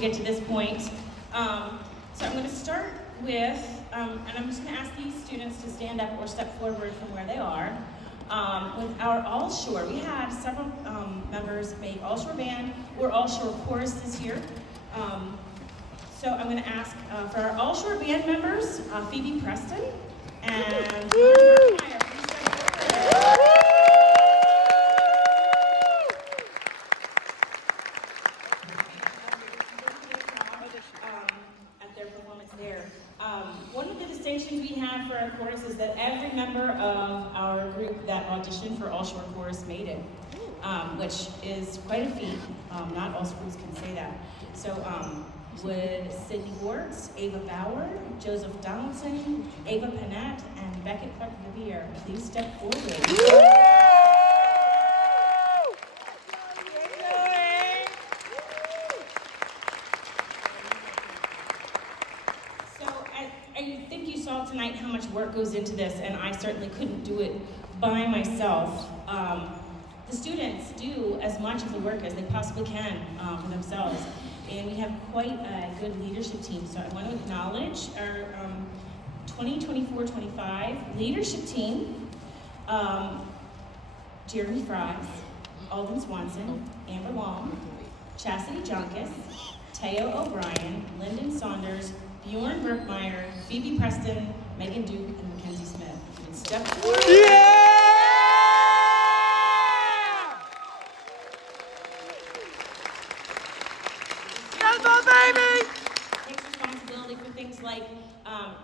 get to this point. So I'm going to start with, and I'm just going to ask these students to stand up or step forward from where they are. With our All Shore, we had several members make All Shore Band or All Shore Chorus this year. So I'm going to ask for our All Shore Band members, Phoebe Preston and Meyer, please step forward. At their performance there. One of the distinctions we have for our chorus is that every member of our group that auditioned for All Shore Chorus made it, which is quite a feat. Not all schools can say that. So would Sydney Warts, Ava Bauer, Joseph Donaldson, Ava Panette, and Beckett Clark-Vivier please step forward. I think you saw tonight how much work goes into this, and I certainly couldn't do it by myself. The students do as much of the work as they possibly can for themselves, and we have quite a good leadership team. So I want to acknowledge our 2024-25 leadership team: Jeremy Fries, Alden Swanson, Amber Long, Chastity Junkus, Teo O'Brien, Lyndon Saunders, Bjorn Berkmeyer, Phoebe Preston, Megan Duke, and Mackenzie Smith. You can step forward. Yeah! Go, baby! Takes responsibility for things like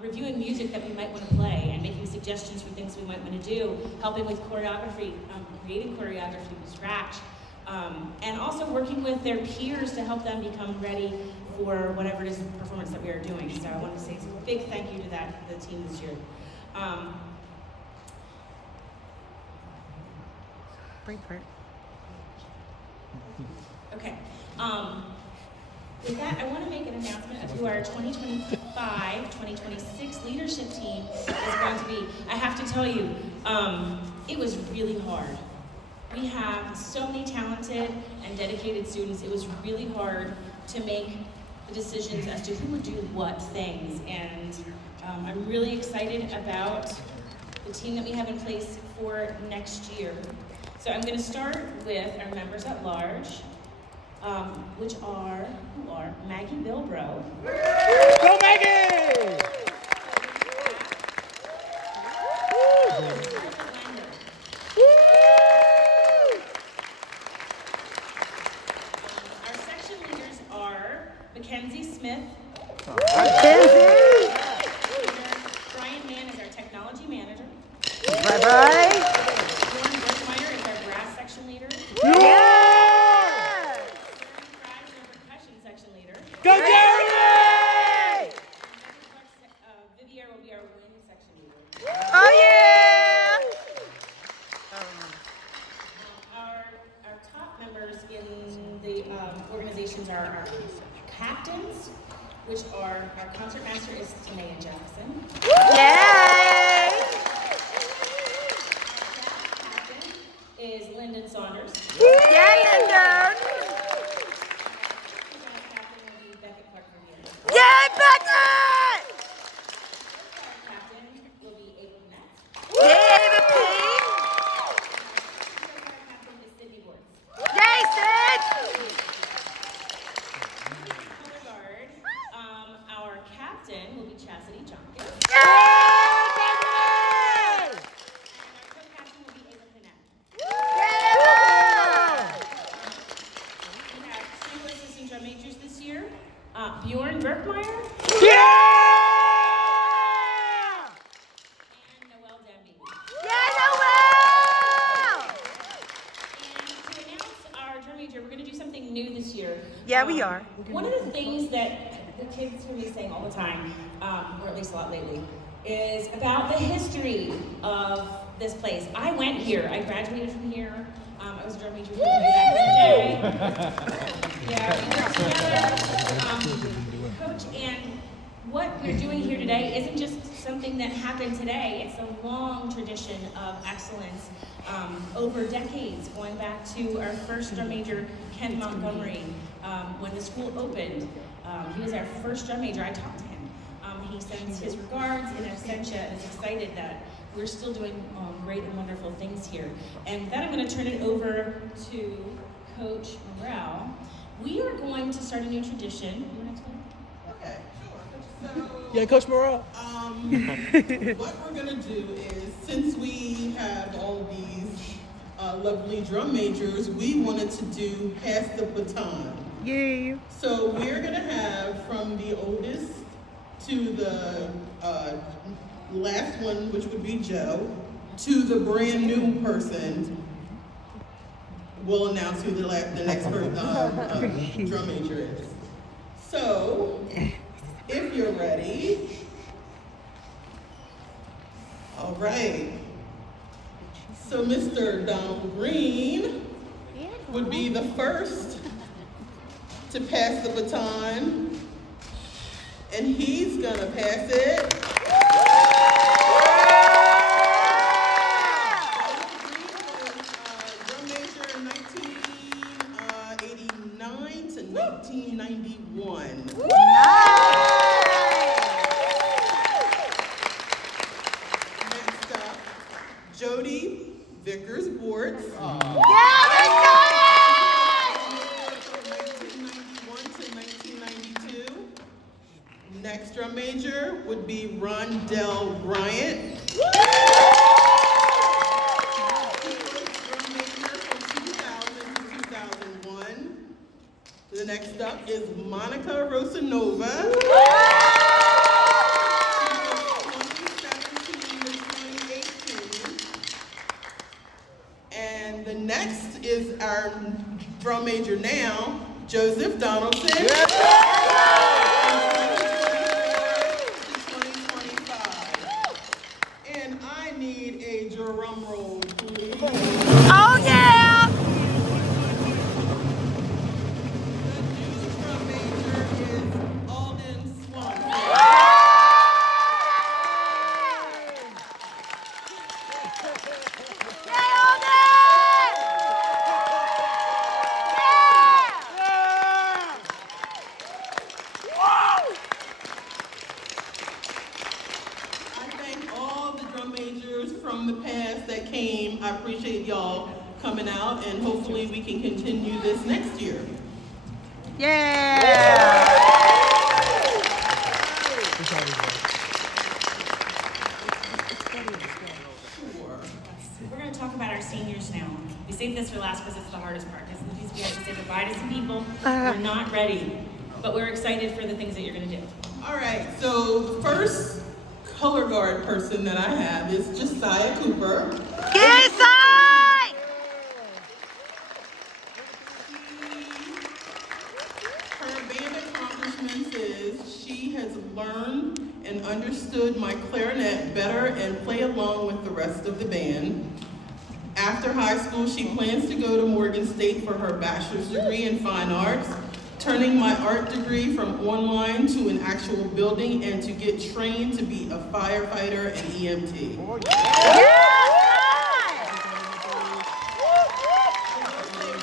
reviewing music that we might want to play and making suggestions for things we might want to do, helping with choreography, creating choreography from scratch, and also working with their peers to help them become ready for whatever it is performance that we are doing. So I want to say a big thank you to the team this year. Okay. With that, I want to make an announcement of who our 2025-2026 leadership team is going to be. I have to tell you, it was really hard. We have so many talented and dedicated students. It was really hard to make the decisions as to who would do what things. And I'm really excited about the team that we have in place for next year. So I'm going to start with our members at large, who are Maggie Bilbrow. Go, Maggie! Our section leaders are Mackenzie Smith. Mackenzie! Brian Mann is our technology manager. Bye-bye. Bjorn Berkmeyer is our brass section leader. Yeah! Go, Jeremy! Vivier will be our wind section leader. Oh, yeah! Our top members in the organizations are our captains, which are our concertmaster is Tanea Jackson. Yay! Our captain is Lyndon Saunders. Yay, Lyndon! Yay, Beckett! Captain will be Ava Panette. Yay, Ava P! Captain is Sydney Warts. Yay, Sid! Color guard, our captain will be Chastity Junkus. Yay, And our co-captain will be Ava Panette. yeah! We have two assistant drum majors this year, Bjorn Berkmeyer Yeah! and Noelle Demby. Yeah, Noel! And to announce our drum major, we're going to do something new this year. Yeah, we are. One of the things that the kids hear me saying all the time, or at least a lot lately, is about the history of this place. I went here. I graduated from here. I was a drum major here way back in the day. Yeah, we worked together. Coach, and what we're doing here today isn't just something that happened today. It's a long tradition of excellence over decades, going back to our first drum major, Ken Montgomery, when the school opened. He was our first drum major. I talked to him. He sends his regards in absentia and is excited that we're still doing great and wonderful things here. And then I'm going to turn it over to Coach Morrell. We are going to start a new tradition. You want to explain? Okay, sure. So, Yeah, Coach Morrell. what we're gonna do is, since we have all these lovely drum majors, we wanted to do pass the baton. Yeah. So we're gonna have from the oldest to the last one, which would be Joe, to the brand new person. We'll announce who the next drum major is. So, if you're ready, all right. So Mr. Donald Green would be the first to pass the baton, and he's gonna pass it. Drum major in 1989 to 1991. Next up, Jody Vickers Boards. Yeah, let's go! 1991 to 1992. Next drum major would be Rondell Bryant. He was drum major from 2000 to 2001. The next up is Monica Rosanova. And the next is our drum major now, Joseph Donaldson. 2025. And I need a drum roll, please. Oh, yeah! The new drum major is Alden Swan. I thank all the drum majors from the past that came. I appreciate y'all coming out, and hopefully we can continue this next year. Yeah! Sure. We're going to talk about our seniors now. We saved this for last because it's the hardest part. Because we have to say goodbye to some people. We're not ready, but we're excited for the things that you're going to do. All right, so the first color guard person that I have is Josiah Cooper. Get inside! Her band accomplishments is she has learned and understood my clarinet better and play along with the rest of the band. After high school, she plans to go to Morgan State for her bachelor's degree in fine arts, turning my art degree from online to an actual building and to get trained to be a firefighter and EMT. Yeah!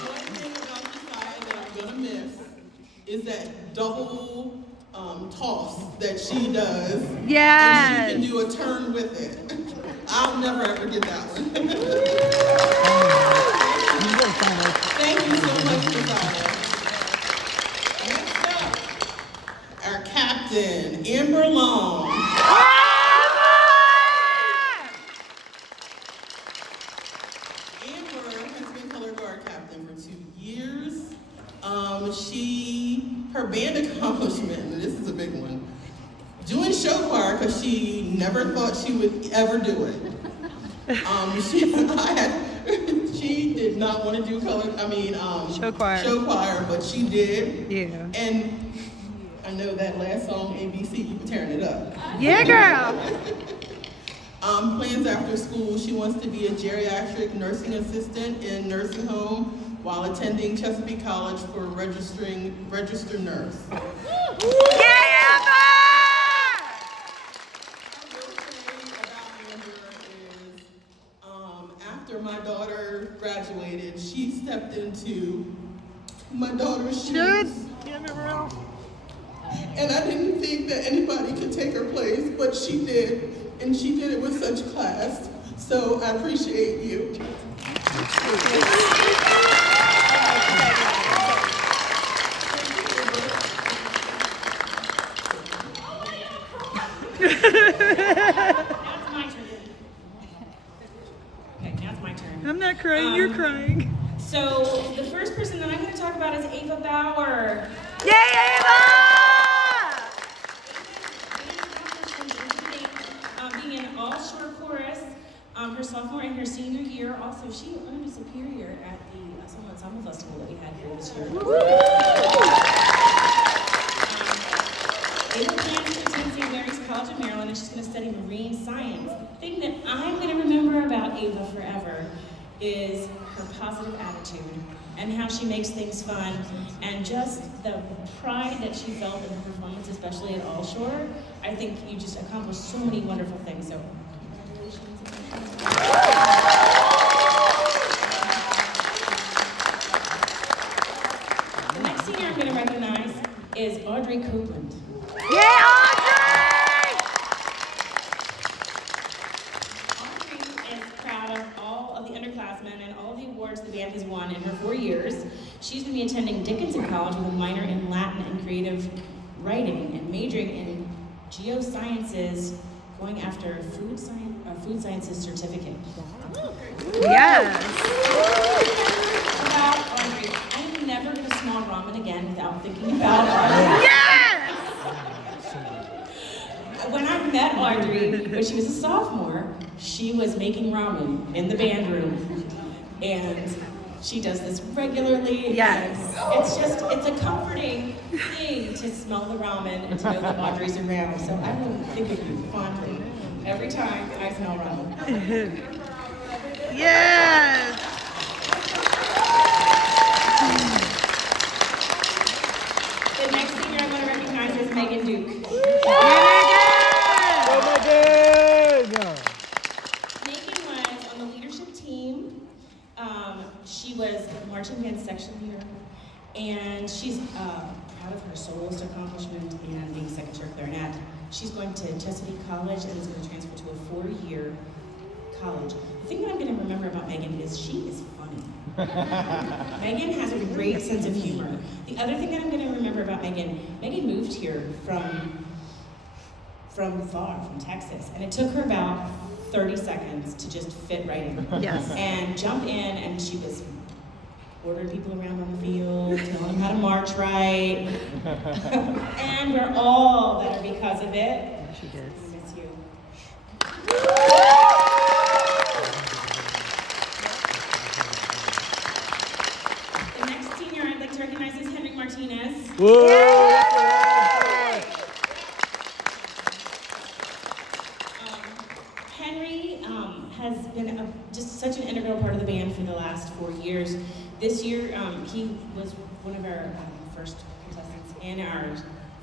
One thing about Josiah that I'm gonna miss is that double toss that she does. Yes. And she can do a turn with it. I'll never ever get that one. Thank you so much, Josiah. Next up, our captain, Amber Long. Amber has been color guard captain for 2 years. Her band accomplishment, and this is a big one, doing show choir because she never thought she would ever do it. She did not want to do Show choir. but she did. Yeah. And I know that last song, ABC, you were tearing it up. Yeah, girl. Plans after school, she wants to be a geriatric nursing assistant in nursing home while attending Chesapeake College for registered nurse. Yeah, I will say about Amber is, after my daughter graduated, she stepped into my daughter's shoes. And I didn't think that anybody could take her place, but she did. And she did it with such class. So I appreciate you. Now it's my turn. Okay, now it's my turn. I'm not crying, you're crying. So the first person that I'm going to talk about is Ava Bauer. Yay, Ava! Being in all-shore chorus, her sophomore and her senior year. Also, she earned a superior at the Summer Ensemble Festival that we had here this year. Ava plans to attend St. Mary's College of Maryland, and she's going to study marine science. The thing that I'm going to remember about Ava forever is her positive attitude and how she makes things fun, and just the pride that she felt in her performance, especially at All Shore. I think you just accomplished so many wonderful things. So congratulations. The next senior I'm going to recognize is Audrey Copeland. Yay, Audrey! Audrey is proud of all of the underclassmen and all the awards the band has won in her 4 years. She's going to be attending Dickinson College with a minor in Latin and creative writing and majoring in geosciences, going after food sciences certificate. Yes. About Audrey, I'm never going to smell ramen again without thinking about Audrey. Yes! When I met Audrey, when she was a sophomore, she was making ramen in the band room. And she does this regularly. Yes. It's a comforting thing to smell the ramen and to know that Audrey's around. So I will think of you fondly every time I smell ramen. Yes! The next senior I'm going to recognize is Megan Duke. Megan was on the leadership team. She was marching band section leader, and she's proud of her soloist accomplishment and being second chair clarinet. She's going to Chesapeake College and is going to transfer to a 4-year college. The thing that I'm going to remember about Megan is she is funny. Megan has a great sense of humor. The other thing that I'm going to remember about Megan moved here from far, from Texas, and it took her about 30 seconds to just fit right in. Yes. And jump in, and she was ordering people around on the field, telling them how to march right. And we're all better because of it. Yeah, she did. I miss you. The next senior I'd like to recognize is Henry Martinez. Henry has been just such an integral part of the band for the last 4 years. This year, he was one of our first contestants in our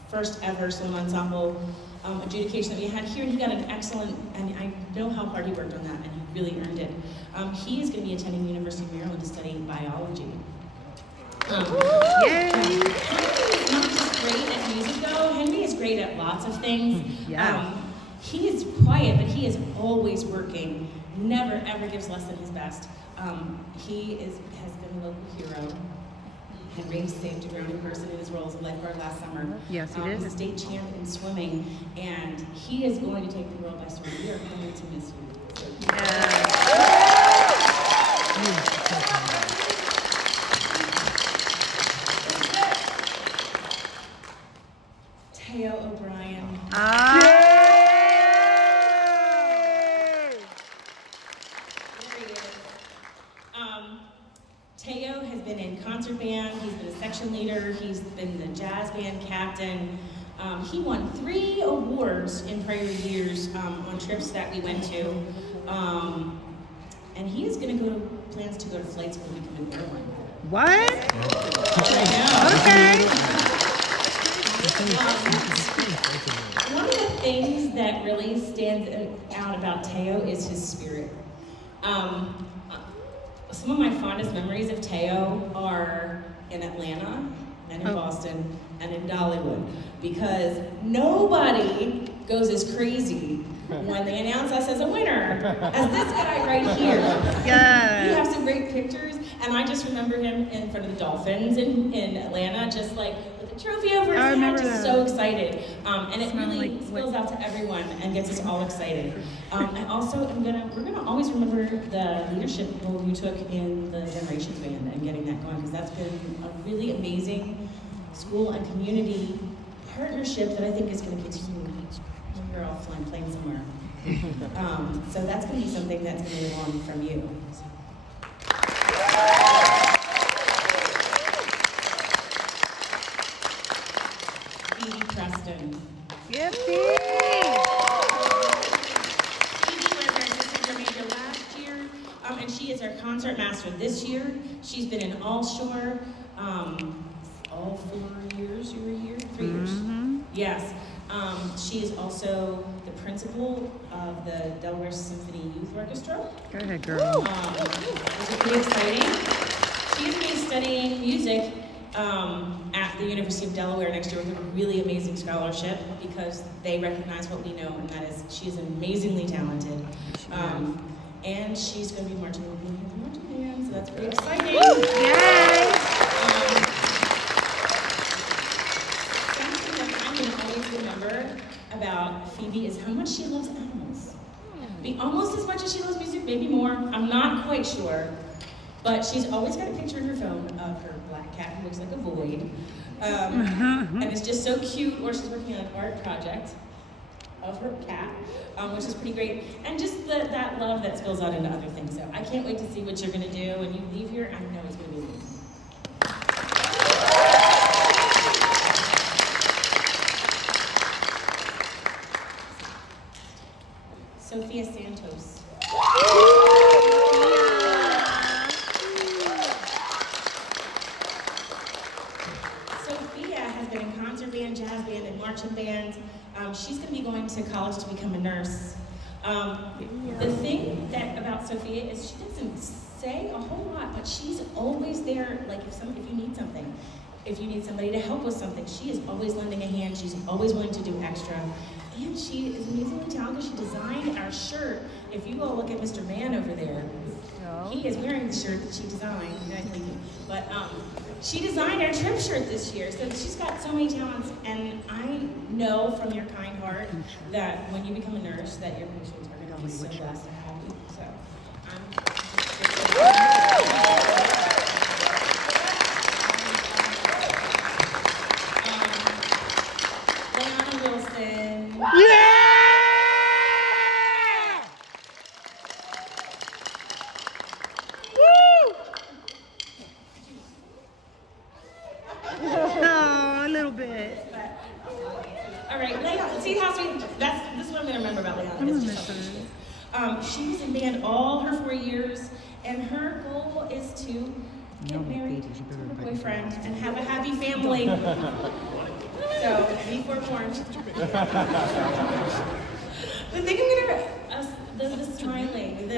first ever solo ensemble adjudication that we had here, and he got an excellent, and I know how hard he worked on that, and he really earned it. He is going to be attending the University of Maryland to study biology. Yay! Henry is not just great at music, though. Henry is great at lots of things. Yeah. He is quiet, but he is always working. Never, ever gives less than his best. He has been a local hero. Henry saved a drowning person in his role as a lifeguard last summer. Yes, he did. He's a state champ in swimming, and he is going to take the world by storm. We are coming to miss you. Teo O'Brien. Teo has been in concert band, he's been a section leader, he's been the jazz band captain. He won 3 awards in prior years on trips that we went to. And he is plans to go to flight school to become an airline. What? I Okay. One of the things that really stands out about Teo is his spirit. Some of my fondest memories of Teo are in Atlanta and in Boston. and in Dollywood, because nobody goes as crazy when they announce us as a winner as this guy right here. Yeah. We have some great pictures, and I just remember him in front of the Dolphins in Atlanta, just like with the trophy over his head, just so excited. And it really spills out to everyone and gets us all excited. I also we're gonna always remember the leadership role you took in the Generations Band and getting that going, because that's been a really amazing school and community partnership that I think is gonna continue when you're all flying planes somewhere. So that's gonna be something that's gonna live on from you. Preston. Yep. Phoebe was our assistant major last year, and she is our concert master this year. She's been in All Shore all 4 years you were here, 3 years. Yes. She is also the principal of the Delaware Symphony Youth Orchestra. Go ahead, girl. Which is pretty exciting. She's going to be studying music at the University of Delaware next year with a really amazing scholarship, because they recognize what we know, and that is she is amazingly talented. And she's going to be marching with me in the marching band, so that's pretty exciting. Yay! Something that I'm going to always remember about Phoebe is how much she loves animals. Almost as much as she loves music, maybe more. I'm not quite sure. But she's always got a picture in her phone of her black cat who looks like a void. And it's just so cute. Or she's working on an art project of her cat, which is pretty great. And just that love that spills out into other things. So I can't wait to see what you're going to do when you leave here. I know it's going to be amazing. Sophia Santos. Jazz band and marching band. She's going to be going to college to become a nurse. The thing about Sophia is she doesn't say a whole lot, but she's always there. Like if you need something, if you need somebody to help with something, she is always lending a hand. She's always willing to do extra. And she is amazingly talented. She designed our shirt. If you go look at Mr. Mann over there, he is wearing the shirt that she designed. But she designed our trip shirt this year, so she's got so many talents, and I know from your kind heart that when you become a nurse that your patients are going to be so blessed and happy. So Leanna Wilson. Yeah! Oh, a little bit. All right, Leon, see how sweet, this is what I'm going to remember about Leon. It's just how sweet. She was in band all her 4 years, and her goal is to get married to her boyfriend and have a happy family. So, be forewarned. The thing the smiling,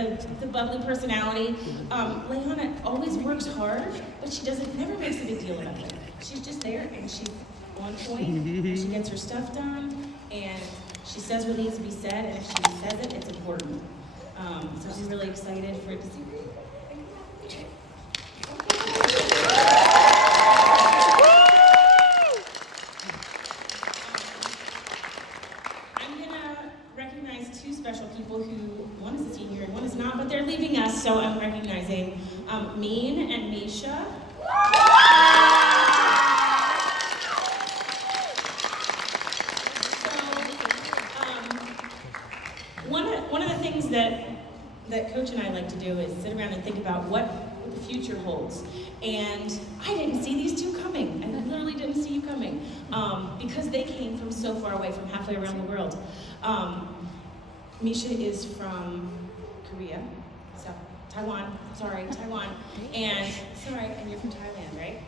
the bubbly personality, Leona always works hard, but she never makes a big deal about it. She's just there, and she's on point, and she gets her stuff done, and she says what needs to be said, and if she says it, it's important. So I'm really excited for it to see her. I'm gonna recognize two special people who, one is a senior and one is not, but they're leaving us, so I'm recognizing Mean and Misha. One of the things that Coach and I like to do is sit around and think about what the future holds. And I didn't see these two coming. I literally didn't see you coming because they came from so far away, from halfway around the world. Misha is from Korea, Taiwan, and you're from Thailand, right?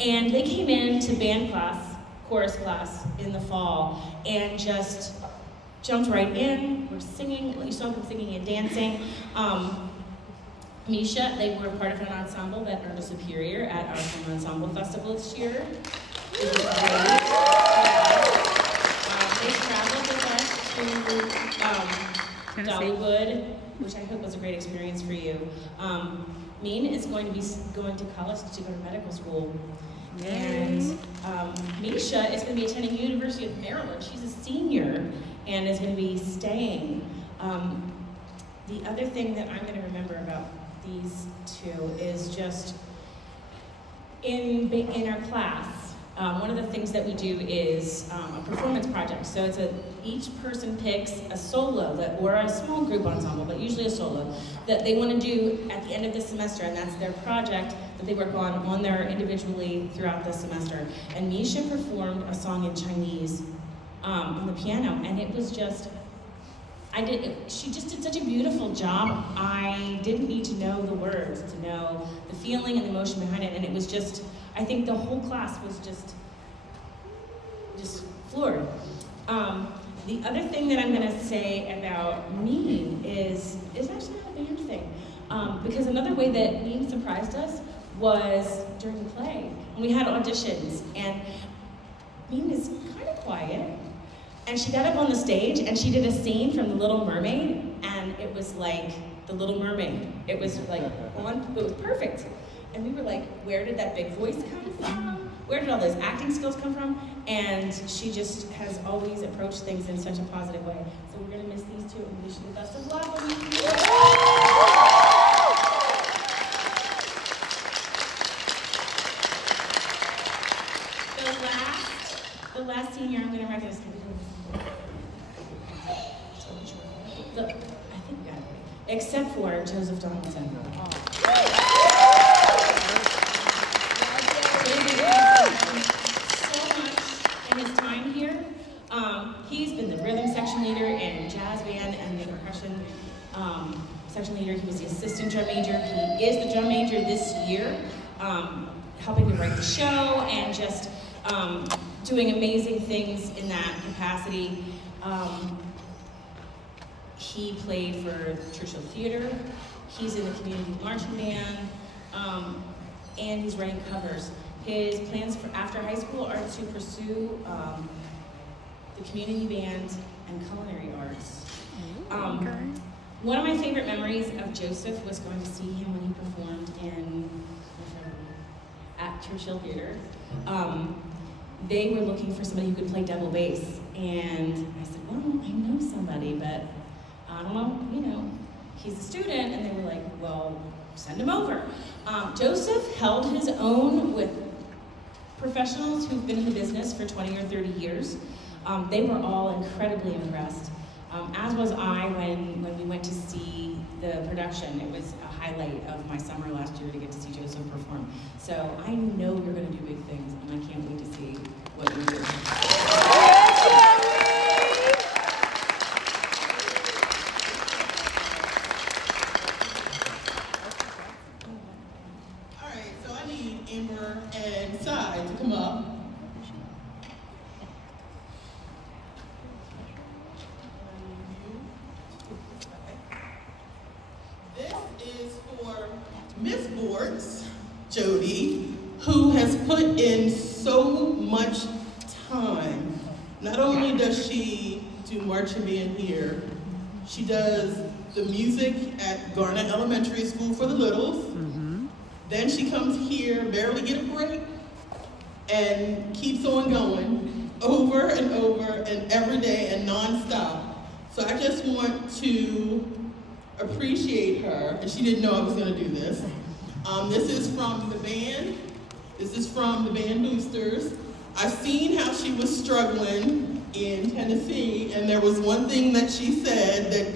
And they came into band class, chorus class in the fall, and just jumped right in. We're singing, you saw them singing and dancing. Misha, they were part of an ensemble that earned a superior at our Summer Ensemble Festival this year. It was great. They traveled with us to Tennessee. Dollywood, which I hope was a great experience for you. Mean is going to be going to college to go to medical school. And Misha is going to be attending University of Maryland. She's a senior and is going to be staying. The other thing that I'm going to remember about these two is just in our class, one of the things that we do is a performance project. So it's each person picks a solo or a small group ensemble, but usually a solo, that they want to do at the end of the semester, and that's their project that they work on their individually throughout the semester. And Misha performed a song in Chinese on the piano, and it was just, she just did such a beautiful job. I didn't need to know the words to know the feeling and the emotion behind it, and it was just, I think the whole class was just floored. The other thing that I'm gonna say about Mean is actually not a band thing. Because another way that Mean surprised us was during the play. When we had auditions, and Mean is kind of quiet, and she got up on the stage and she did a scene from The Little Mermaid, and it was like The Little Mermaid. It was like it was perfect. And we were like, where did that big voice come from? Where did all those acting skills come from? And she just has always approached things in such a positive way. So we're gonna miss these two and wish you the best of luck. The last senior I'm gonna recognize. I think we got it. Except for Joseph Donaldson. So much in his time here. He's been the rhythm section leader in jazz band and the percussion section leader. He was the assistant drum major. He is the drum major this year, helping to write the show and just doing amazing things in that capacity. He played for Churchill Theater. He's in the community marching band, and he's writing covers. His plans for after high school are to pursue the community band and culinary arts. One of my favorite memories of Joseph was going to see him when he performed at Churchill Theater. They were looking for somebody who could play double bass, and I said, well, I know somebody, but I don't know, he's a student, and they were like, well, send him over. Joseph held his own with professionals who've been in the business for 20 or 30 years. They were all incredibly impressed, as was I when we went to see the production. It was a highlight of my summer last year to get to see Joseph perform. So I know you're going to do big things, and I can't wait to see what you do. All right, so I need Amber and Sai to come up. This is for Miss Boards, Jody, who has put in so much time. Not only does she do marching band here, she does the music at Garnet Elementary School for the Littles. Then she comes here, barely get a break, and keeps on going over and over and every day and nonstop. So I just want to appreciate her, and she didn't know I was gonna do this. This is from the band. This is from the Band Boosters. I've seen how she was struggling in Tennessee, and there was one thing that she said that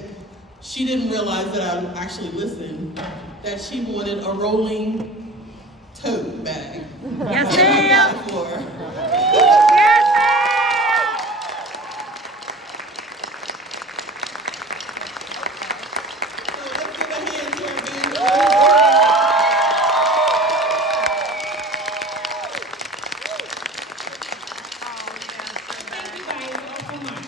she didn't realize that I actually listened, that she wanted a rolling tote bag. Yes, And I got ma'am. it for her. Yes, ma'am. So let's give a hand to our band boosters. Thank you guys all so much.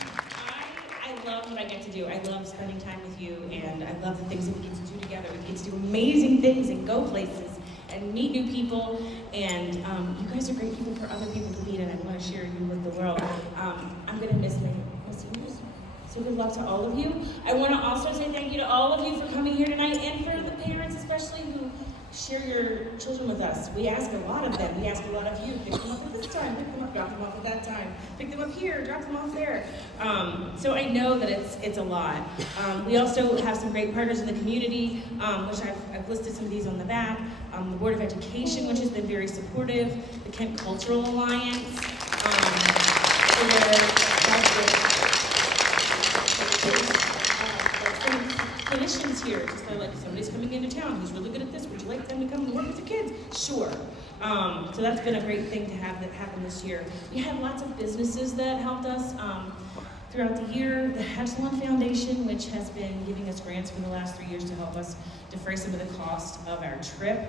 I love what I get to do. I love spending time with you, and I love the things that we get to do together. We get to do amazing things and go places. and meet new people. And you guys are great people for other people to meet, and I want to share you with the world. I'm going to miss my seniors. So good luck to all of you. I want to also say thank you to all of you for coming here tonight, and for the parents especially who share your children with us. We ask a lot of them. We ask a lot of you. Pick them up at this time, pick them up, drop them off at that time. Pick them up here, drop them off there. So I know that it's a lot. We also have some great partners in the community, which I've listed some of these on the back. The Board of Education, which has been very supportive. The Kent Cultural Alliance. Clinicians here, just like somebody's coming into town who's really good at this. Would you like them to come and work with the kids? Sure. So that's been a great thing to have that happen this year. We had lots of businesses that helped us throughout the year. The Echelon Foundation, which has been giving us grants for the last 3 years to help us defray some of the cost of our trip.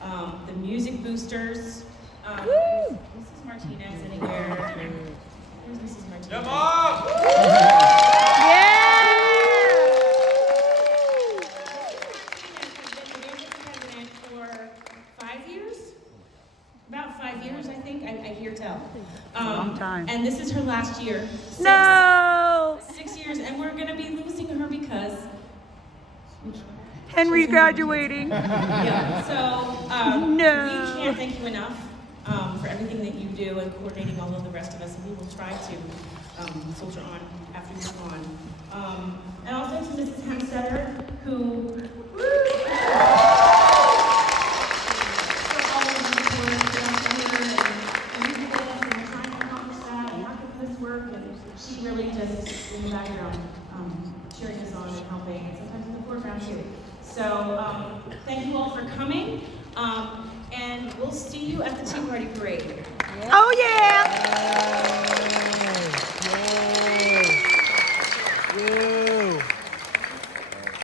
The Music Boosters. Mrs. Martinez anywhere? Where's Mrs. Martinez? Come on! About 5 years, I think. I hear tell. Long time. And this is her last year. No! 6 years, and we're going to be losing her because Henry's graduating. yeah. So No. we can't thank you enough for everything that you do and coordinating all of the rest of us, and we will try to soldier on after you're gone. And also to Mrs. Hemstetter, who she really just in the background, cheering us on and helping, and sometimes in the foreground too. So thank you all for coming, and we'll see you at the Tea Party Parade. Oh yeah!